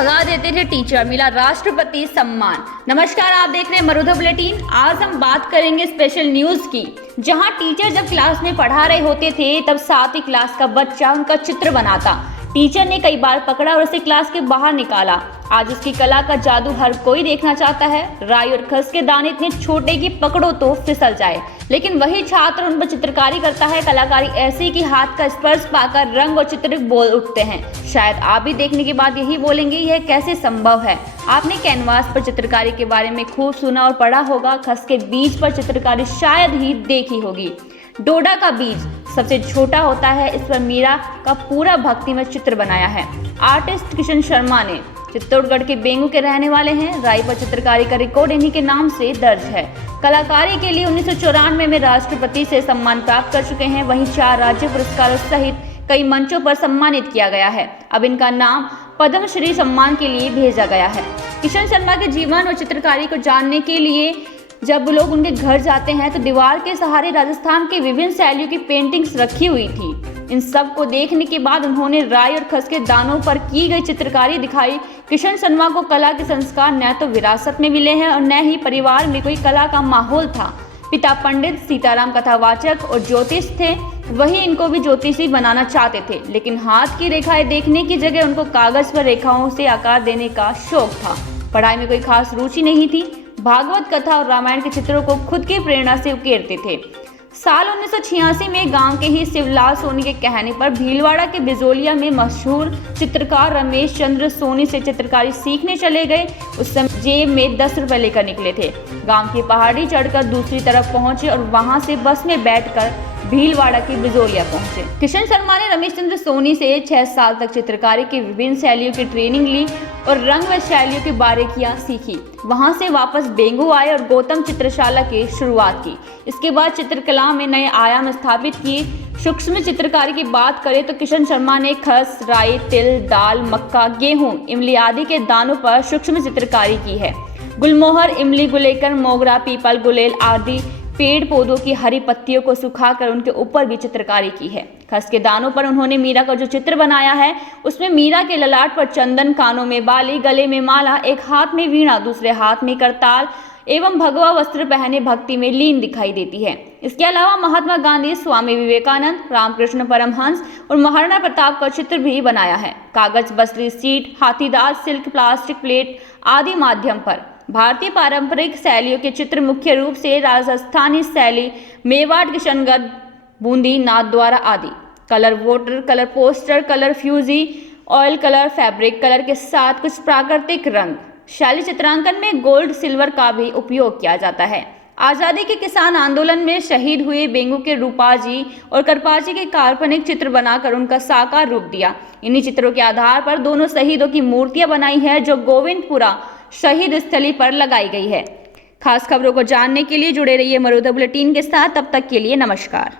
भगा देते थे टीचर, मिला राष्ट्रपति सम्मान। नमस्कार, आप देख रहे हैं मरुधर बुलेटिन। आज हम बात करेंगे स्पेशल न्यूज की, जहां टीचर जब क्लास में पढ़ा रहे होते थे तब 7वीं क्लास का बच्चा उनका चित्र बनाता। टीचर ने कई बार पकड़ा और उसे क्लास के बाहर निकाला। आज उसकी कला का जादू हर कोई देखना चाहता है। राई और खस के दाने इतने छोटे कि पकड़ो तो फिसल जाए, लेकिन वही छात्र उन पर चित्रकारी करता है। कलाकारी ऐसी कि हाथ का स्पर्श पाकर रंग और चित्र बोल उठते हैं। शायद आप भी देखने के बाद यही बोलेंगे, यह कैसे संभव है। आपने कैनवास पर चित्रकारी के बारे में खूब सुना और पढ़ा होगा। खस के बीज पर चित्रकारी शायद ही देखी होगी। डोडा का बीज सबसे छोटा होता है। इस पर मीरा का पूरा भक्तिमय चित्र बनाया है। आर्टिस्ट किशन शर्मा ने चित्तौड़गढ़ के बेंगू के रहने वाले हैं। राई पर चित्रकारी का रिकॉर्ड इन्हीं के नाम से दर्ज है। कलाकारी के लिए 1994 में राष्ट्रपति से सम्मान प्राप्त कर चुके हैं। वहीं 4 राज्य पुरस्कारों सहित कई मंचों पर सम्मानित किया गया है। अब इनका नाम पद्मश्री सम्मान के लिए भेजा गया है। किशन शर्मा के जीवन और चित्रकारी को जानने के लिए जब लोग उनके घर जाते हैं तो दीवार के सहारे राजस्थान के विभिन्न शैलियों की पेंटिंग्स रखी हुई थी। इन सब को देखने के बाद उन्होंने राई और खस के दानों पर की गई चित्रकारी दिखाई। किशन शर्मा को कला के संस्कार न तो विरासत में मिले हैं और न ही परिवार में कोई कला का माहौल था। पिता पंडित सीताराम कथावाचक और ज्योतिष थे, वही इनको भी ज्योतिषी बनाना चाहते थे, लेकिन हाथ की रेखाएं देखने की जगह उनको कागज पर रेखाओं से आकार देने का शौक था। पढ़ाई में कोई खास रुचि नहीं थी। भागवत कथा और रामायण के चित्रों को खुद की प्रेरणा से उकेरते थे। साल 1986 में गांव के ही शिवलाल सोनी के कहने पर भीलवाड़ा के बिजोलिया में मशहूर चित्रकार रमेश चंद्र सोनी से चित्रकारी सीखने चले गए। उस समय जेब में 10 रुपए लेकर निकले थे। गांव की पहाड़ी चढ़कर दूसरी तरफ पहुंचे और वहां से बस में बैठकर भीलवाड़ा की बिजोलिया पहुंचे। किशन शर्मा ने रमेश चंद्र सोनी से 6 साल तक चित्रकारी की विभिन्न शैलियों की ट्रेनिंग ली और रंग व शैलियों की बारीकियां सीखी। वहां से वापस बेंगू आए और गौतम चित्रशाला की शुरुआत की। इसके बाद चित्रकला में नए आयाम स्थापित किए। सूक्ष्म चित्रकारी की बात करें तो किशन शर्मा ने खस, राई, तिल, दाल, मक्का, गेहूं, इमली आदि के दानों पर सूक्ष्म चित्रकारी की है। गुलमोहर, इमली, गुलेकर, मोगरा, पीपल, गुलेल आदि पेड़ पौधों की हरी पत्तियों को सुखाकर उनके ऊपर भी चित्रकारी की है। खस के दानों पर उन्होंने मीरा का जो चित्र बनाया है उसमें मीरा के ललाट पर चंदन, कानों में बाली, गले में माला, एक हाथ में वीणा, दूसरे हाथ में करताल एवं भगवा वस्त्र पहने भक्ति में लीन दिखाई देती है। इसके अलावा महात्मा गांधी, स्वामी विवेकानंद, रामकृष्ण परमहंस और महाराणा प्रताप का चित्र भी बनाया है। कागज, बसरी, सीट, हाथीदार, सिल्क, प्लास्टिक प्लेट आदि माध्यम पर भारतीय पारंपरिक शैलियों के चित्र, मुख्य रूप से राजस्थानी शैली, मेवाड़, किशनगढ़, बूंदी, नाथद्वारा आदि। Colour water colour, poster colour, fuji, oil colour, fabric colour के साथ कुछ प्राकृतिक रंग। शैली चित्रांकन में गोल्ड, सिल्वर का भी उपयोग किया जाता है। आज़ादी के किसान आंदोलन में शहीद हुए बेंगू के रूपाजी और करपाजी के काल्पनिक चित्र बनाकर उनका साकार रूप दिया। इन्हीं चित्रों के आधार पर दोनों शहीदों की मूर्तियां बनाई है, जो गोविंदपुरा शहीद स्थली पर लगाई गई है। खास खबरों को जानने के लिए जुड़े रहिए मरुधर बुलेटिन के साथ। तब तक के लिए नमस्कार।